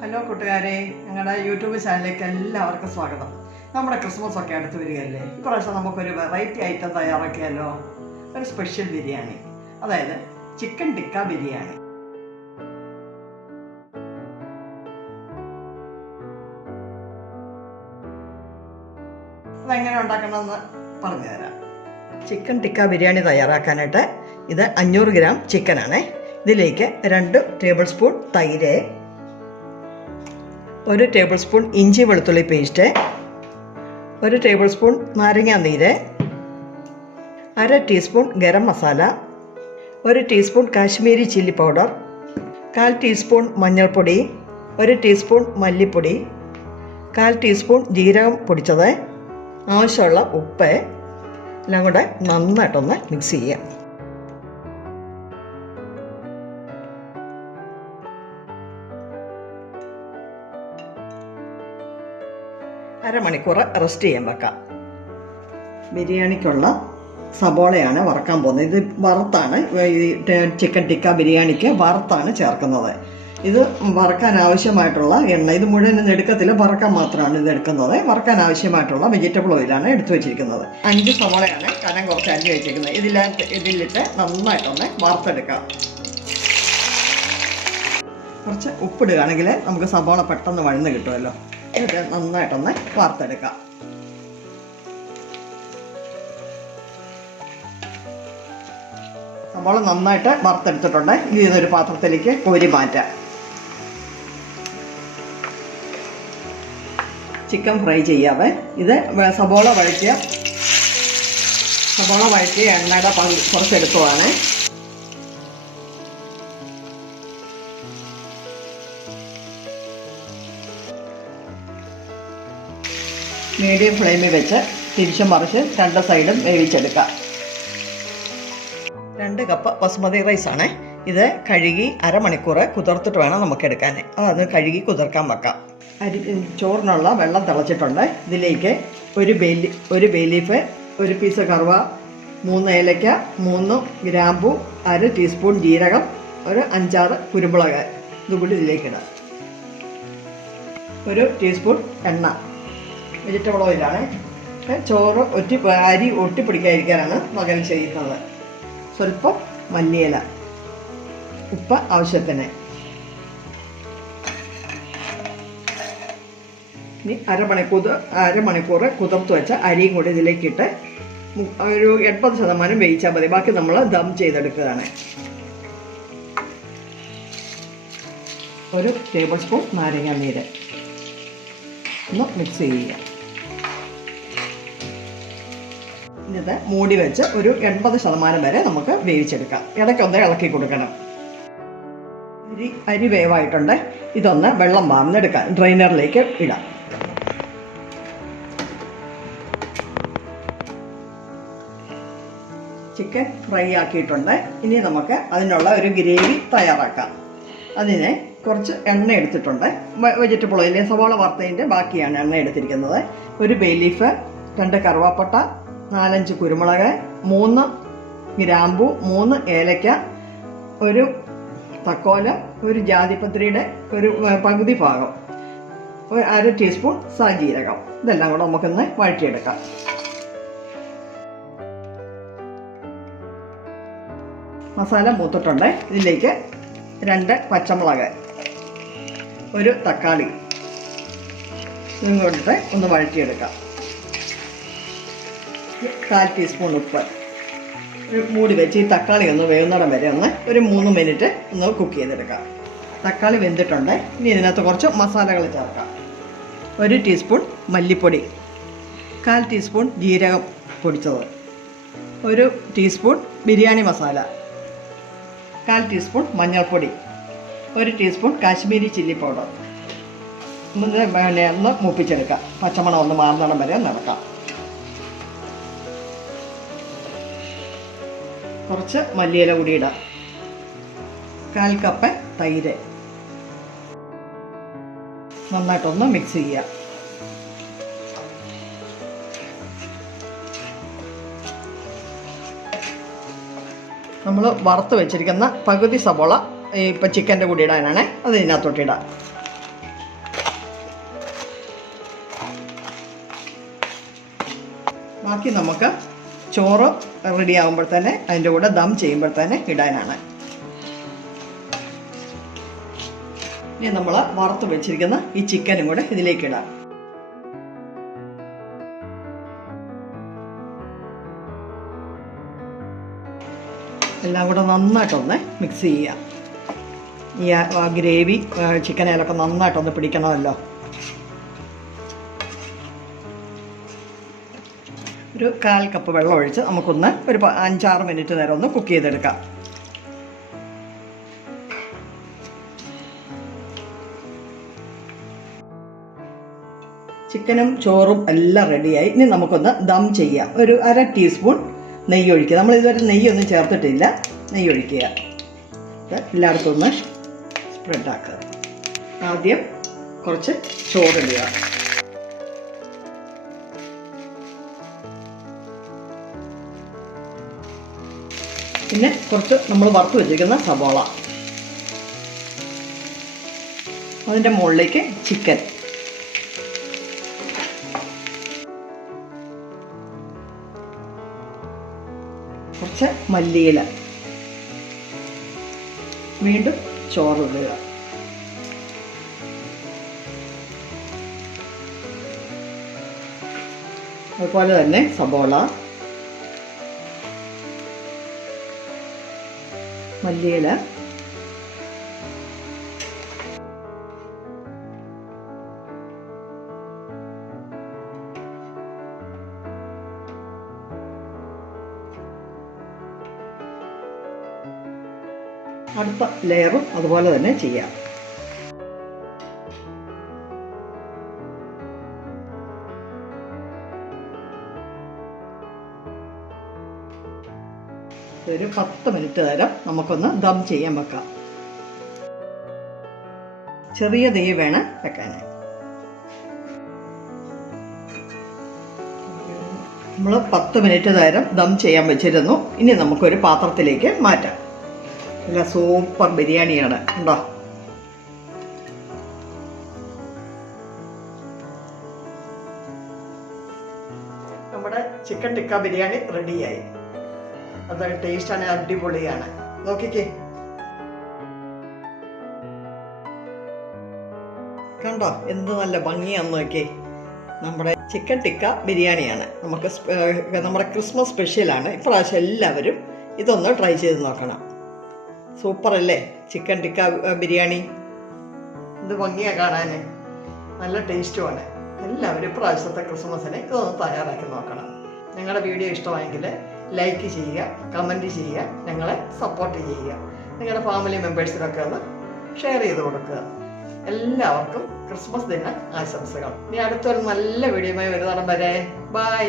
Hello കൂട്ടുകാരെ ഞങ്ങളുടെ YouTube ചാനലിലേക്ക് എല്ലാവർക്കും സ്വാഗതം. നമ്മുടെ ക്രിസ്മസ് ഒക്കെ അടുത്ത് വരികയല്ലേ? ഇപ്രാവശ്യം നമുക്കൊരു വെറൈറ്റി ഐറ്റം തയ്യാറാക്കിയാലോ? ഒരു സ്പെഷ്യൽ ബിരിയാണി. അതായത് ചിക്കൻ ടിക്ക ബിരിയാണി. അതെങ്ങനെ ഉണ്ടാക്കണമെന്ന് പറഞ്ഞുതരാം. ചിക്കൻ ടിക്ക ബിരിയാണി തയ്യാറാക്കാനായിട്ട് ഇത് അഞ്ഞൂറ് ഗ്രാം ചിക്കനാണേ ഇതിലേക്ക് രണ്ട് ടേബിൾ സ്പൂൺ തൈര് ഒരു ടേബിൾ സ്പൂൺ ഇഞ്ചി വെളുത്തുള്ളി പേസ്റ്റ് ഒരു ടേബിൾ സ്പൂൺ നാരങ്ങാ നീര് അര ടീസ്പൂൺ ഗരം മസാല ഒരു ടീസ്പൂൺ കാശ്മീരി ചില്ലി പൗഡർ കാൽ ടീസ്പൂൺ മഞ്ഞൾപ്പൊടി ഒരു ടീസ്പൂൺ മല്ലിപ്പൊടി കാൽ ടീസ്പൂൺ ജീരകം പൊടിച്ചത് ആവശ്യമുള്ള ഉപ്പ് എല്ലാം കൂടെ നന്നായിട്ടൊന്ന് മിക്സ് ചെയ്യാം അരമണിക്കൂർ റെസ്റ്റ് ചെയ്യാൻ വെക്കാം. ബിരിയാണിക്കുള്ള സബോളയാണ് വറക്കാൻ പോകുന്നത്. ഇത് വറുത്താണ് ചിക്കൻ ടിക്ക ബിരിയാണിക്ക് വറുത്താണ് ചേർക്കുന്നത്. ഇത് വറക്കാൻ ആവശ്യമായിട്ടുള്ള എണ്ണ ഇത് മുഴുവൻ എടുക്കത്തില്ല വറക്കാൻ മാത്രമാണ് ഇത് എടുക്കുന്നത്. വറക്കാൻ ആവശ്യമായിട്ടുള്ള വെജിറ്റബിൾ ഓയിലാണ് എടുത്തു വെച്ചിരിക്കുന്നത്. അഞ്ച് സവോളയാണ് കനം കുറച്ച് അരി വെച്ചിരിക്കുന്നത്. ഇതിലായിട്ട് ഇതിലിട്ട് നന്നായിട്ടൊന്ന് വറുത്തെടുക്കാം. കുറച്ച് ഉപ്പിടുകയാണെങ്കിൽ നമുക്ക് സബോള പെട്ടെന്ന് വഴന്ന് കിട്ടുമല്ലോ. എന്നിട്ട് നന്നായിട്ടൊന്ന് വാർത്തെടുക്കാം. നമ്മൾ നന്നായിട്ട് വറുത്തെടുത്തിട്ടുണ്ട്. ഇനി ഇതൊരു പാത്രത്തിലേക്ക് കോരി മാറ്റാം. ചിക്കൻ ഫ്രൈ ചെയ്യാവേ. ഇത് സബോള വഴറ്റിയ സബോള വഴറ്റിയ എണ്ണയുടെ കുറച്ചെടുക്കുവാണ്. മീഡിയം ഫ്ലെയിമിൽ വെച്ച് തിരിച്ചു മറിച്ച് രണ്ട് സൈഡും വേവിച്ചെടുക്കാം. രണ്ട് കപ്പ് ബസ്മതി റൈസ് ആണ്. ഇത് കഴുകി അരമണിക്കൂർ കുതിർത്തിട്ട് വേണം നമുക്ക് എടുക്കാൻ അതൊന്ന് കഴുകി കുതിർക്കാൻ വെക്കാം. അരി ചോറിനുള്ള വെള്ളം തിളച്ചിട്ടുണ്ട്. ഇതിലേക്ക് ഒരു ബേലി ഒരു ബേലീഫ് ഒരു പീസ് കറുവ മൂന്ന് ഏലക്ക മൂന്ന് ഗ്രാമ്പു അര ടീസ്പൂൺ ജീരകം ഒരു അഞ്ചാറ് കുരുമുളക്. ഇതുകൂടി ഇതിലേക്കിടാം ഒരു ടീസ്പൂൺ എണ്ണ. വെജിറ്റബിൾ ഓയിലാണ് ചോറ് ഒറ്റി അരി ഒട്ടിപ്പിടിക്കാതിരിക്കാനാണ് മകൻ ചെയ്യുന്നത്. സ്വല്പം മല്ലിയില ഉപ്പ് ആവശ്യത്തിന്. ഇനി അരമണിക്കൂർ അരമണിക്കൂർ കുതിർത്ത് വെച്ച അരിയും കൂടി ഇതിലേക്കിട്ട് ഒരു എൺപത് ശതമാനം വേവിച്ചാൽ മതി. ബാക്കി നമ്മൾ ദം ചെയ്തെടുക്കുകയാണ്. ഒരു ടേബിൾ സ്പൂൺ നാരങ്ങ നീര്. ഒന്ന് മിക്സ് ചെയ്യുക. ഇത് മൂടി വെച്ച് ഒരു എൺപത് ശതമാനം വരെ നമുക്ക് വേവിച്ചെടുക്കാം. ഇടയ്ക്കൊന്ന് ഇളക്കി കൊടുക്കണം. അരി അരി വേവായിട്ടുണ്ട്. ഇതൊന്ന് വെള്ളം വാർന്നെടുക്കാം. ഡ്രൈനറിലേക്ക് ഇടാം. ചിക്കൻ ഫ്രൈ ആക്കിയിട്ടുണ്ട്. ഇനി നമുക്ക് അതിനുള്ള ഒരു ഗ്രേവി തയ്യാറാക്കാം. അതിന് കുറച്ച് എണ്ണ എടുത്തിട്ടുണ്ട്. വെജിറ്റബിൾ ഓയിൽ സവാള വറുത്തതിന്റെ ബാക്കിയാണ് എണ്ണ എടുത്തിരിക്കുന്നത്. ഒരു ബേ ലീഫ് രണ്ട് കറുവാപ്പട്ട നാലഞ്ച് കുരുമുളക് മൂന്ന് ഗ്രാമ്പു മൂന്ന് ഏലക്ക ഒരു തക്കോലം ഒരു ജാതിപത്രിയുടെ ഒരു പകുതി ഭാഗം ഒരു അര ടീസ്പൂൺ സാജീരകം. ഇതെല്ലാം കൂടെ നമുക്കൊന്ന് വഴറ്റിയെടുക്കാം. മസാല മൂത്തിട്ടുണ്ട്. ഇതിലേക്ക് രണ്ട് പച്ചമുളക് ഒരു തക്കാളി ഇതും കൊണ്ടിട്ട് ഒന്ന് വഴറ്റിയെടുക്കാം. കാൽ ടീസ്പൂൺ ഉപ്പ്. ഒരു മൂടി വെച്ച് ഈ തക്കാളി ഒന്ന് വേവുന്നിടം വരെ ഒന്ന് ഒരു മൂന്ന് മിനിറ്റ് ഒന്ന് കുക്ക് ചെയ്തെടുക്കാം. തക്കാളി വെന്തിട്ടുണ്ട്. ഇനി ഇതിനകത്ത് കുറച്ച് മസാലകൾ ചേർക്കാം. ഒരു ടീസ്പൂൺ മല്ലിപ്പൊടി. കാൽ ടീസ്പൂൺ ജീരകം പൊടിച്ചത്. ഒരു ടീസ്പൂൺ ബിരിയാണി മസാല. കാൽ ടീസ്പൂൺ മഞ്ഞൾപ്പൊടി. ഒരു ടീസ്പൂൺ കാശ്മീരി ചില്ലി പൗഡർ. പിന്നെ ഒന്ന് മൂപ്പിച്ചെടുക്കാം. പച്ചമണം ഒന്ന് മാറുന്നിടം വരെ നടക്കാം. കുറച്ച് മല്ലിയില കൂടി ഇടാം. കാൽ കപ്പ് തൈര്. നന്നായിട്ടൊന്ന് മിക്സ് ചെയ്യാം. നമ്മൾ വറുത്ത് വെച്ചിരിക്കുന്ന പകുതി സവോള ഇപ്പം ചിക്കന്റെ കൂടി ഇടാനാണ് അത് ഇതിനകത്തോട്ട് ഇടാം. ബാക്കി നമുക്ക് ചോറ് റെഡി ആകുമ്പോൾ തന്നെ അതിന്റെ കൂടെ ദം ചെയ്യുമ്പോൾ തന്നെ ഇടാനാണ്. ഇനി നമ്മൾ വറുത്ത് വെച്ചിരിക്കുന്ന ഈ ചിക്കനും കൂടെ ഇതിലേക്ക് ഇടാം. എല്ലാം കൂടെ നന്നായിട്ടൊന്ന് മിക്സ് ചെയ്യുക. ഈ ഗ്രേവി ചിക്കനേലൊക്കെ നന്നായിട്ടൊന്ന് പിടിക്കണമല്ലോ. ഒരു കാൽ കപ്പ് വെള്ളം ഒഴിച്ച് നമുക്കൊന്ന് ഒരു അഞ്ചാറ് മിനിറ്റ് നേരം ഒന്ന് കുക്ക് ചെയ്തെടുക്കാം. ചിക്കനും ചോറും എല്ലാം റെഡിയായി. ഇനി നമുക്കൊന്ന് ദം ചെയ്യാം. ഒരു അര ടീസ്പൂൺ നെയ്യ് ഒഴിക്കുക. നമ്മൾ ഇതുവരെ നെയ്യൊന്നും ചേർത്തിട്ടില്ല. നെയ്യ് ഒഴിക്കുക. എല്ലായിടത്തും ഒന്ന് സ്പ്രെഡാക്കുക ആദ്യം കുറച്ച് ചോറിടുക. പിന്നെ കുറച്ച് നമ്മൾ വറുത്ത് വെച്ചിരിക്കുന്ന സവാള. അതിന്റെ മുകളിലേക്ക് ചിക്കൻ. കുറച്ച് മല്ലിയില. വീണ്ടും ചോറ് ഇടുക. അതുപോലെ തന്നെ സബോള മല്ലിയില. അടുത്ത ലെയറും അതുപോലെ തന്നെ ചെയ്യാം. ഒരു പത്ത് മിനിറ്റ് നേരം നമുക്കൊന്ന് ദം ചെയ്യാൻ വെക്കാം. ചെറിയ തീ വേണം വെക്കാനായി നമ്മൾ പത്ത് മിനിറ്റ് നേരം ദം ചെയ്യാൻ വെച്ചിരുന്നു. ഇനി നമുക്കൊരു പാത്രത്തിലേക്ക് മാറ്റാം. നല്ല സൂപ്പർ ബിരിയാണിയാണ് ഉണ്ടോ നമ്മുടെ ചിക്കൻ ടിക്ക ബിരിയാണി റെഡിയായി. അത് ടേസ്റ്റാണ് അടിപൊളിയാണ്. നോക്കിക്കേ. കണ്ടോ? എന്ത് നല്ല ഭംഗിയാന്ന് നോക്കിയേ. നമ്മുടെ ചിക്കൻ ടിക്ക ബിരിയാണിയാണ്. നമുക്ക് നമ്മുടെ ക്രിസ്മസ് സ്പെഷ്യലാണ് ഇപ്രാവശ്യം എല്ലാവരും ഇതൊന്ന് ട്രൈ ചെയ്ത് നോക്കണം. സൂപ്പർ അല്ലേ? ചിക്കൻ ടിക്ക ബിരിയാണി. ഇത് ഭംഗിയാ കാണാൻ നല്ല ടേസ്റ്റുമാണ് എല്ലാവരും ഇപ്രാവശ്യത്തെ ക്രിസ്മസിന് ഇതൊന്ന് തയ്യാറാക്കി നോക്കണം. നിങ്ങളുടെ വീഡിയോ ഇഷ്ടമായെങ്കിൽ ലൈക്ക് ചെയ്യുക കമന്റ് ചെയ്യുക ഞങ്ങളെ സപ്പോർട്ട് ചെയ്യുക. നിങ്ങളുടെ ഫാമിലി മെമ്പേഴ്സിനൊക്കെ ഒന്ന് ഷെയർ ചെയ്ത് കൊടുക്കുക. എല്ലാവർക്കും ക്രിസ്മസ് ദിന ആശംസകൾ. ഇനി അടുത്തൊരു നല്ല വീഡിയോയുമായി വരുന്നതാണ് വരെ. ബൈ